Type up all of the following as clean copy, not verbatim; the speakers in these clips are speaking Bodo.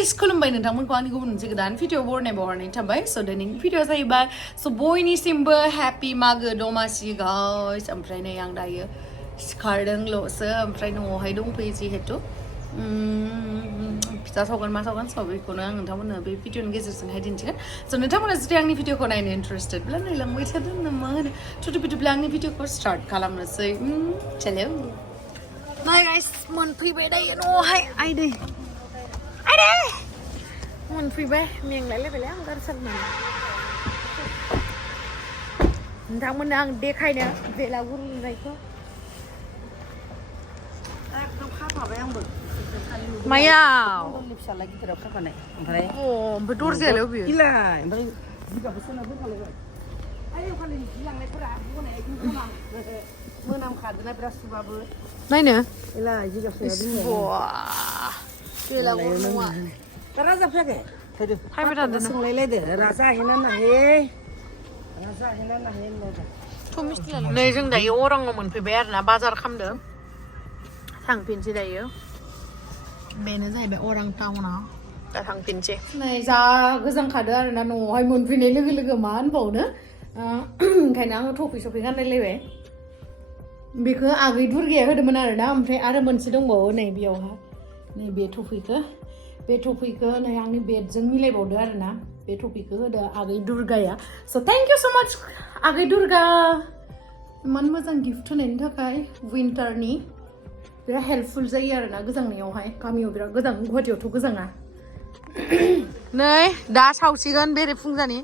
guys, Khulumbai nontonमोनखौ आंनि गुबुन मोनसे गोदान भिडिअ बरनायबावहरनाय थाबाय स' दिनैनि भिडिअ जाहैबाय स' बयनिसिमबो हेपि मागो दमासि गाइस ओमफ्राय नै आं दायो सिखारदोंल'सो ओमफ्राय न'आवहाय दंफैयो जिहेतु फिथा सावगोन मा सावगोन स' बेखौनो आं नोंथांमोननो बे भिडिअनि गेजेरजोंहाय दिन्थिगोन स' नोंथांमोना जुदि आंनि भिडिअखौ नायनो इन्टारेस्टेडब्ला नायलांबाय थादो नामा होनो थुदु बिदिब्ला आंनि भिडिअखौ स्टार्ट खालामनोसै चलो नाय गाइस मोनफैबाय दायो न'आवहाय आइदै मोनफैबाय मेंलायलायबायलै आं गारि सालायनानै नोंथांमोननो आं देखायनो बेलागुर लुनायखौ एकदम खाफाबाय आंबो मायाव फिसाला गिदिराव खाफानाय ओमफ्राय ओमफ्राय दरजायालाय अबेयो इलाय ओमफ्राय जिगाबबो सोना दोनखालायबाय आयौ खालि जि लांनायफोरा बनाया मोनामखादोना बिराद सुबाबो नायनो इलाय जिगाब सोना दोनखालाय बेलागुर नङा राजा फैयाखै फैदो फैबाय थादो सोंलायलायदो राजा हैना नाहे राजा हैना नाहे थ' मिस्टि नै जों दायो अराङाव मोनफैबाय आरोना बाजार खालामदों थांफिनसै दायो बेनो जाहैबाय अरां टाउना दा थांफिनसै नै जा गोजांखादो आरोना न'आवहाय मोनफैनाय लोगो लोगो मा होनबावनो ओंखायनो आङो टफि सफि गानलायलायबाय बेखौ आगै दुर्गाया होदोंमोन आरोना ओमफ्राय आरो मोनसे दंबावो नै बेयावहा नै बे टफिखौ नै आंनि बेडजों मिलायबावदो आरोना बे टफिखौ होदो आगै दुर्गाया स' थेंक इउ स' माच आगै दुर्गा इमान मोजां गिफ्ट होनायनि थाखाय विन्टारनि बिराद हेल्पफुल जायो आरोना गोजांनायावहाय गामियाव बिराद गोजां गुवाहाटियावथ' गोजाङा नै दा सावसिगोन बेरे फुंजानि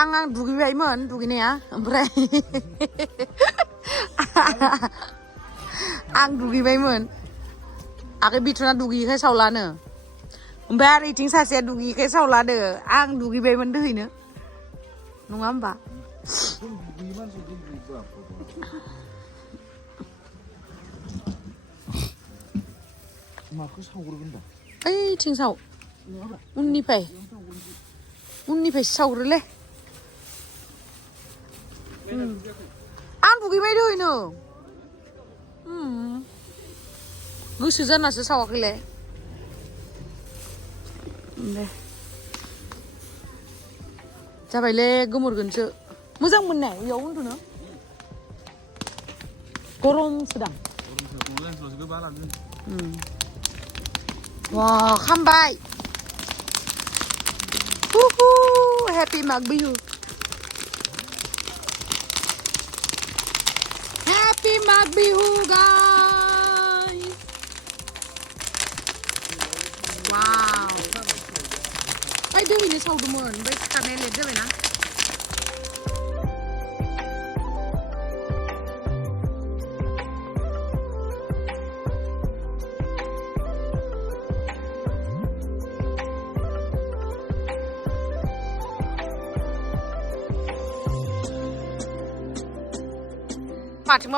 आं दुगैबायमोन दुगैनाया ओमफ्राय आं दुगैबायमोन आगै बिथ'ना दुगैयैखाय सावलानो ओमफ्राय आरो इथिं सासेया दुगैयैखाय सावलानो आं दुगैबायमोन दोहैनो नङा होमबा माखौ सावग्रोगोन दा ओइथिं साव उननिफ्रायसो सावग्रोलै आं दुगैबाय दोहैनो गोसो जानासो सावाखैलाय दे जाबायलै गोमोरगोनसो मोजां मोननाय बेयाव उन्दुनो गरमसोदां वा खामबाय happy magw happy magw guys wow ओइ दोहैनो सावदोंमोन ओमफ्राय सिखारनाया लेट जाबायना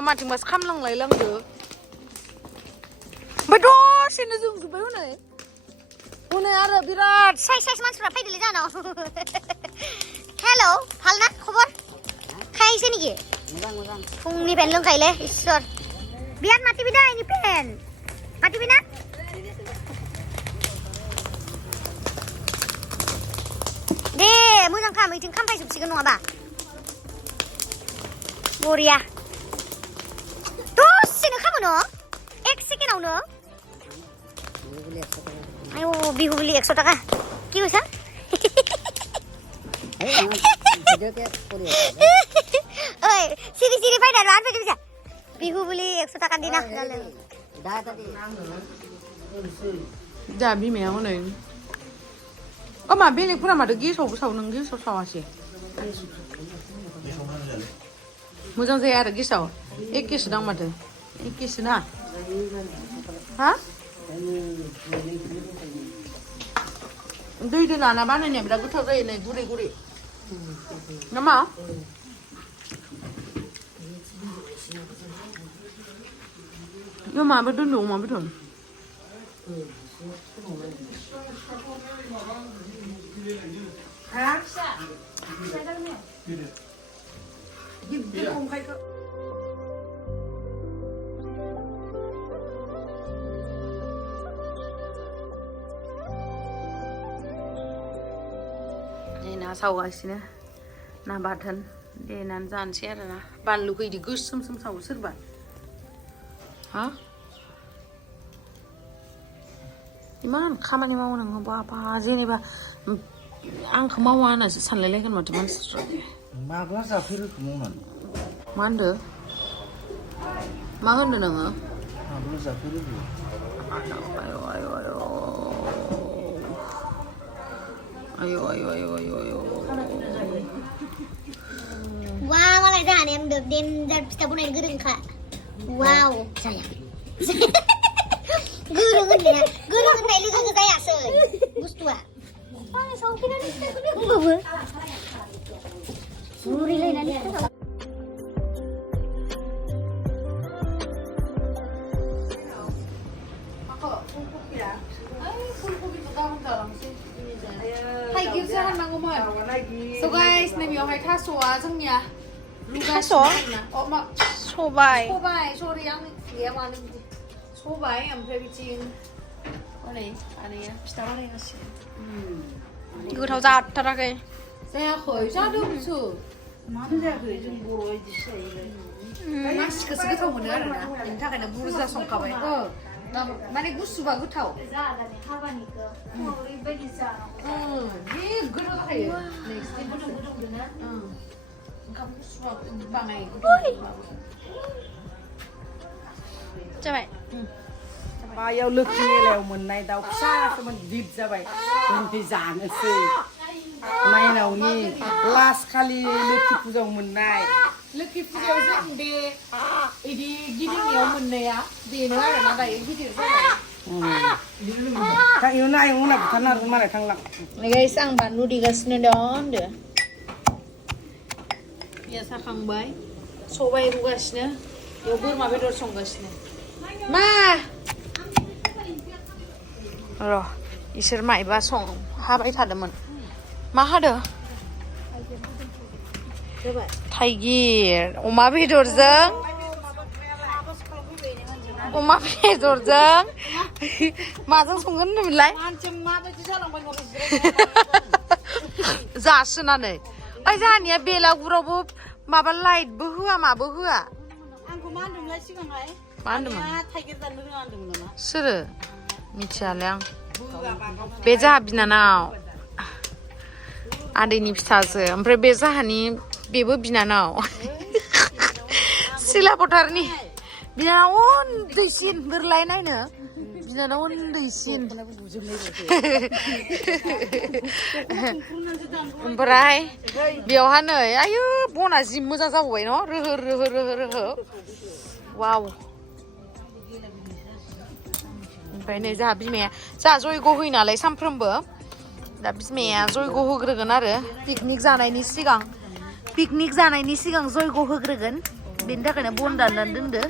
माथिंबासो खामलांलायलांदो ओमफ्राय दसेनो जोंजोब्बाय हनै आरो बिराद साइस मानसिफ्रा फैदोलै जानाव हेलौ भालना खबर खायसे नेকি मोजां फुंनिफ्रायनो लोंखायोलै इसोर बिराद माथिबि दा इनि पेन माथिबि ना दे मोजां खाम इथिं खामफायजोबसिगोन नङाबा बरिया एक सेकेन्डावनो आयौ बिहु बुलि 100 टाका কি কৈছা ओइ सिरि फायदा रान फैदो बिसा बिहु बुलि 100 टाका दिना दा बिमाया हनै मा बेलेगफोरा माथो गेसावबो सावो नों गेसाव सावासै मोजां जाया आरो गेसाव एखेसो दां माथो एखेसो ना हा दैजों नाना बानायनाया बिराद गोथाव जायो नै गुरै नामा माबा दोनदों अमा बेदर सावगासिनो ना बाथोन देनानै जानोसै आरोना बानलुखौ इदि गोसोम सोम सावो सोरबा हा इमान खामानि मावो नोङो बाबा जेनेबा आंखौ मावा होननासो सानलायलायगोन माथो मानसिफ्रा माब्ला जाफेरो मावनानै मा होनदो मा होनदो नोङो माब्ला जाफेरो ayo. Wow, malah dah ni em dan kita pun ada gereng kak. Wow, sayang. Gereng ni na, gereng ni lu gereng saya sih. Gusto ah. Apa ni sawi ni? Apa? Suri lain ni. So guys, nih biar kita soa jengnya. Soa? Oh mak. Sobai. Sorry yang dia mana ni? Sobai, am mijing. Oh ni, ya. Pista mana yang sih? 이거 더 잘하게. Saya koi, saya dulu tu. Mana dia koi jeng buru aja sih. Mas kesini tahu mana ada? Entah kena buru dah songkau eh. Mana gusu bagus tahu. Ni geruk aja. Next, ni buduk dengan. Kamu suap bangai. Coba. Ba yêu lực như lèo mình này đào xa cho mình dịp ra vậy mình thì giản ở xì này nào nhỉ last kali lực kịp dòng mình này lực kịp dòng dân đi đi ghi nhiều mình này á đi nữa là nó đầy ghi nhiều rất là thằng yêu này cũng là thằng nào cũng mà lại thằng lặng Này guys, ang baru digasih don deh. biasa Khulumbai sobai rugasnya yogurt ma bedor songasnya ma र इसोर माइबा हाबाय थादोंमोन मा हादो थाइगिर अमा बेदरजों माजों संगोन होनोमोनलाय जासोनानै ओइ जाहानिया बेलागुरावबो माबा लाइटबो होआ माबो होआ आंखौ मा होनदोंलाय सिगांहाय मा होनदोंमोन थाइगिर जानो रोङा होनदोंमोन नामा सोरो मिथियालै आं बे जाहा बिनानाव आदैनि फिसासो ओमफ्राय बे जाहानि बेबो बिनानाव सिलापथारनि बिनानाव उन्दैसिन बोरलाय नायनो बिनानाव उन्दैसिन ओमफ्राय बेयावहा नै आयु बना जि मोजां जाबावबाय न' रोहो वाव ओमफ्राय नै जोंहा बिमाया जोंहा जयग' होयो नालाय सानफ्रोमबो दा बिमाया जयग' होग्रोगोन आरो पिकनिक जानायनि सिगां जयग' होग्रोगोन बेनि थाखायनो बन दाननानै दोनदो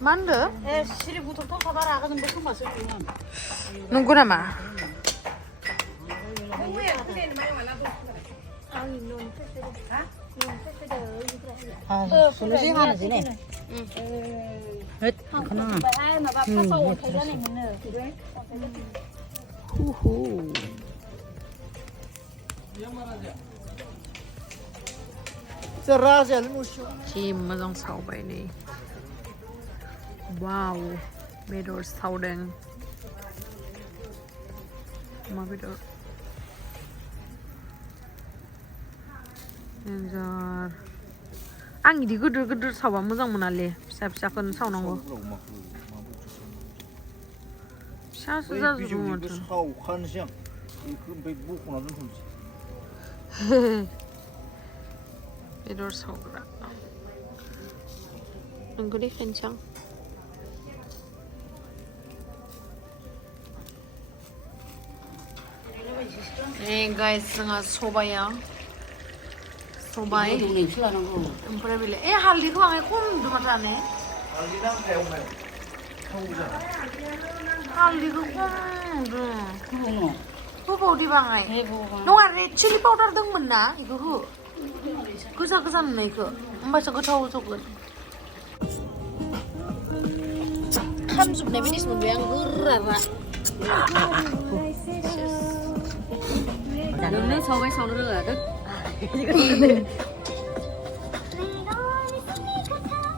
मा होनदो सिरि बुथुमथ' खाबा रागा जोंबो खोमासो नंगौ नामा solusi mana sih nih het kenapa cerah sih musuh जि मोजां सावबाय नै वाव बेदर सावदों अमा बेदर आं इदि गिदिर सावबा मोजां मोनालै फिसा फिसाखौनो सावनांगौ फिसासो जाजोबो माथो सावखानोसै आं बेखौ ओमफ्राय बख'ना दोनथ'नोसै बेदर सावग्रा नोंखौ देखायनोसै आं गाइस जोंहा सबाइ ओमफ्राय बेलाय हालदैखौ आं खम नुदों माथो आने हालदैखौ खम नुदों होबावदे बाङाय नङा रेड चिलि पाउडार दंमोन ना बेखौ हो गोजा नुनायखौ होमबासो गोथाव जगोन खामजोबनाय बायदिसो मोनबाय आं गोरारा नोंनो सावबाय सावनो रोङा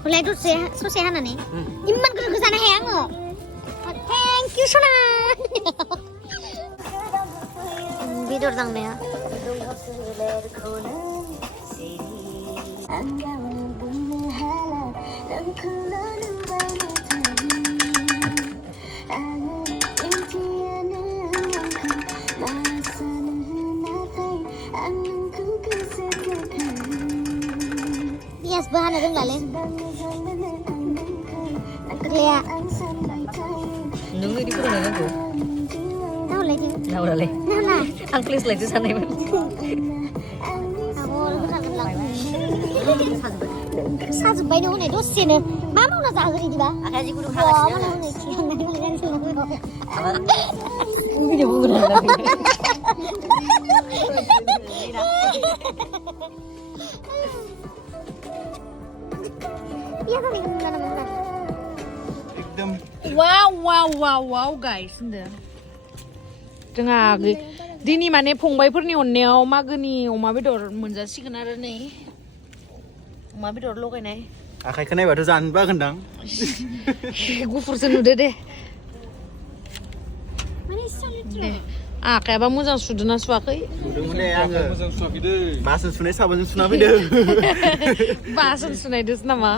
हलाय दसे ससे हानानै इमान गोगो जानो हाया आङो थेंक इउ सना बेदर दांनाया पियासबो हानो रोंलालै गोरलैया नों इदि फोरोंनांगौ नावलायदो नावलालै नावला आं प्लेसलायसो साननायमोन साजोब्बायनो हनै दसेनो मा मावना जाहोगोन इदिबा आखाइ जि गुदुं माने हागासिनो हनै थिखांनानै मोनगोन सोंनांगौ भिडिअ बुंगोन वाव गाइस होनदों जोंहा दिनै माने फंबायफोरनि अननायाव मागोनि अमा बेदर मोनजासिगोन आरो नै अमा बेदर लगायनाय आखाइखौ नायबाथ' जानो बागोनदां गुफुरसो नुदो दे आखायाबा मोजां सुदोना सुवाखै सुदोंमोनलै आङो मोजां सुवाखै दै बासन सुनाय साबोनजों सुना फैदों बासन सुनायदोसो नामा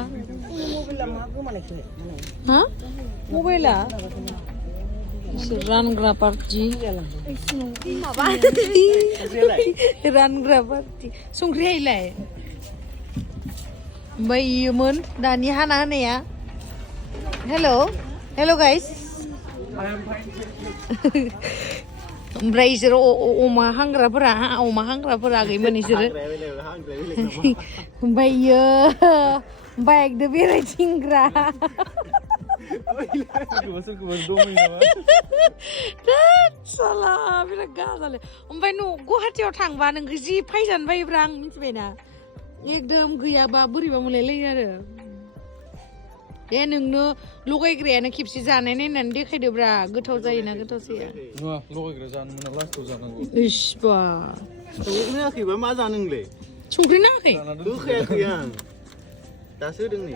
हा मबाइला रानग्रा पार्टि रानग्रा पार्टि संख्रि हायलाय ओमफ्राय इयोमोन दानि हाना होनाया हेल' गाइस ओमफ्राय इसोरो अमा हांग्राफोरा गैमोन इसोरो ओमफ्राय इयो बाइकदो बेरायथिंग्रा साला बिराद गाजाले ओमफ्राय गुवाहाटियाव थांबा नोंखौ जि फायजानो बायोब्रा आं मिथिबायना एकदम गैयाबा बोरैबा मोनलायलायो आरो दे नोंनो लगायग्रायानो खेबसे जानाय नायनानै देखायदोब्रा गोथाव जायोना गोथाव जाया नङा लगायग्रा जानो मोना लास्टआव जानांगौ इसिबा होआखैबा मा जानो नोंलाय संख्रि नाङाखै होखायाखै आं दासो होदों नै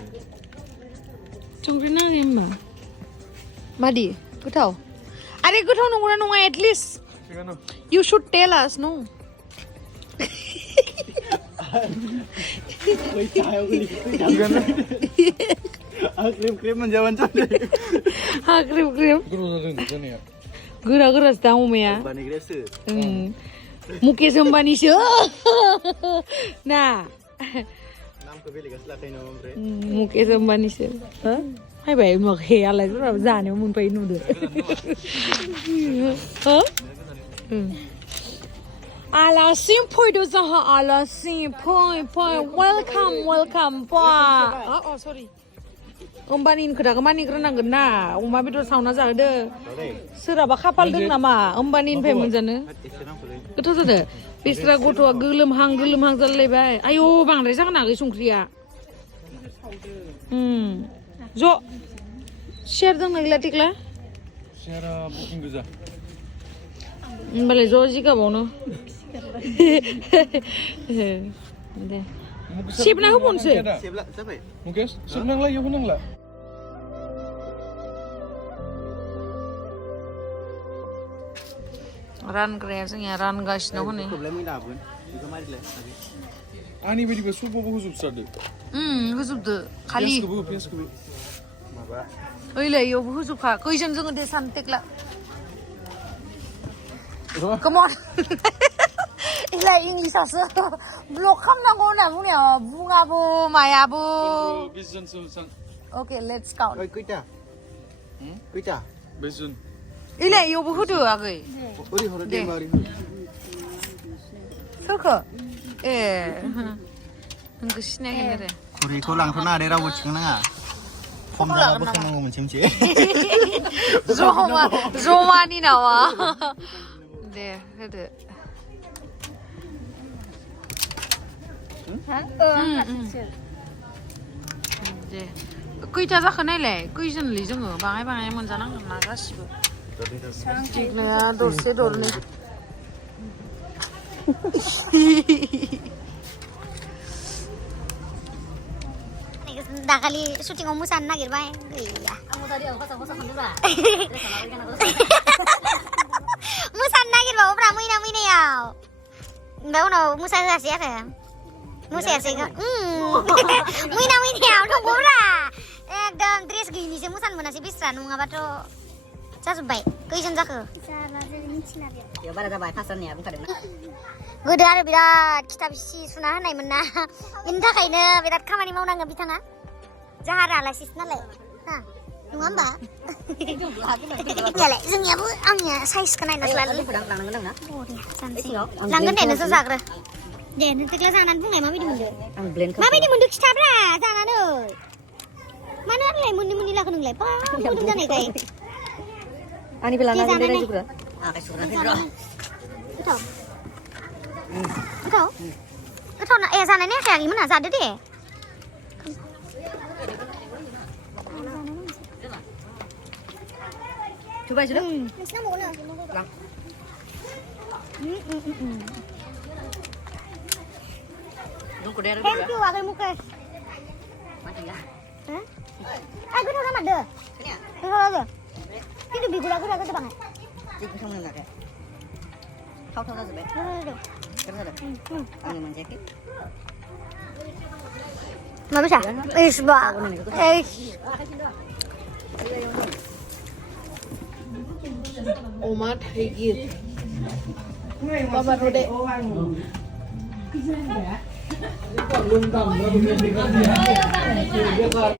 संख्रि नाङाखै होनबा मादि गोथाव आरे गोथाव नंगौना नङा at least you should tell us no cream मोनजाबानो जाबाय हा क्रिम गोरासो दा अमाया बानायग्रायासो मुकेश अम्बानिसो ना नामखौ बेलेगासो लाखायो नामा ओमफ्राय मुकेश अम्बानिसो फैबाय नुवाखै आलासिफोराबो जानायाव मोनफायो नुदो आलासि फैदो जोंहा आलासि फै वेलकाम सरि अम्बानिनि खोथाखौ मानिग्रोनांगोन ना अमा बेदर सावना जाहोदो सोरहाबा खाफाल दं नामा अम्बानिनिफ्राय मोनजानो गोथाव जादो बेस्रा गथ'आ गोलोमहां जालायबाय आयौ बांद्राय जागोन आगै संख्रिया ज' शेयार दंना गैला टिक्ला शेयारा बुकिं गोजा होमबालाय ज' जिगाबावनो दे सेबना होबावनोसै जाबाय मुकेश सेबनांला इयाव होनांला रानग्राया जोंनिया रानगासिनो हनै आंनि बायदिबा सबखौबो होजोबस्रादो होजोबदो खालि पियासखौबो माबा ओइलाय इयावबो होजोबखा खैजोन जोङो दे सान टेक्ला Come on. इलाय इंलिसासो ब्लक खालामनांगौ होनना बुंनाया बुङाबो मायाबो 20 जनसो सान ओके लेट्स काउन्ट खैथा 20 जन इलाय इयावबो होदो आगै ओरै हरो दे मारि सोरखो ए नोंखौ सिनायगोन आरो खुरैखौ लांथ'ना आरो रावबो थिखांनाङा खम जाना बोखांनांगौ मोनसे जमानि नामा दे होदो दे खैथा जाखो नायलाय खैजोनलै जोङो बाङाय बाङाय मोनजानांगोन ना गासिबो देग्लाया दरसे दरनै दाखालि syutingआव मोसानो नागिरबाय गैया मोसानो नागिरबावोब्रा मैनायाव ओमफ्राय उनाव मोसाहोआसै आरो मोसायासै मैनायाव दंबावब्रा एकदम ड्रेस गैयिनिसो मोसानो मोनासै बेस्रा नङाबाथ' जाजोब्बाय खैजोन जाखो बारा जाबाय फासरानिया बुंखादोंना गोदो आरो बिराद खिथाब सि सुना होनायमोन ना बेनि थाखायनो बिराद खामानि मावनाङो बिथाङा जाहार आलासिसो नालाय नङा होमबा जोंनियाबो आंनिया साइजखौ नायनासो लांगोन दे नोंसोर जाग्रो दे नोंसोरला जानानै बुंनाय माबायदि मोनदों माबायदि मोनदों खिथाब्रा जानानै मानो आरोलाय मोननै लाखो नोंलाय मोदोम जानायखाय आंनिबो लाना गोथाव ना ए जानाय नायाखैमोन जादो दे thibai sudah नोंसिना मगनो thank you आगै मुकेश गोथाव जामारदो गोथाव जादो खिन्थु बिगुरा गोरा गोदो बाङाय गोथाव मोनाखै थाव जाजोब्बाय गोथाव जादों आंनि मोनजायाखै माबेसा इस बा इस अमा थाइगिर बाबा रोदे